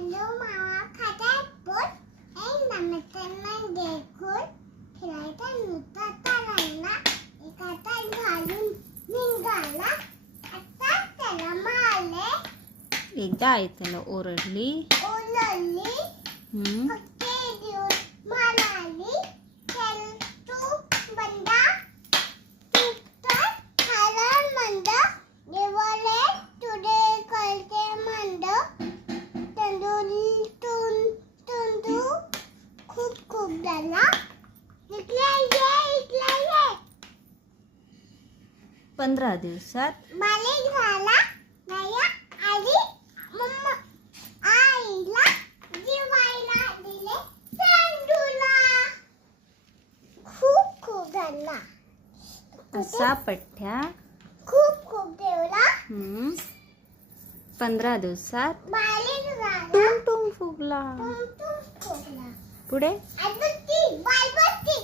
चंदू मामा खाता पोट एक नमतन देखून फिरायचा नुसता तारांना एकाचा घालून निघाला आता त्याला मारले एकदा आई त्याला ओरडली ओरडली फक्त देऊन म्हणाली तू बंदा तू तर हरण मंद देवाले तुझे कळते मंद तंदू खूप खूप झाला इकडे ये 15 दिवसात मालिक झाला नाही आधी मम्मा आईला जेवायला दिले तंदूला खूप खूप झाला असा पठ्ठ्या खूप खूप ठेवला 15 दिवसात मालिक झाला टुंग टुंग फुगला खूप खूप ठेवला पुढे अजून ती बालबत्ती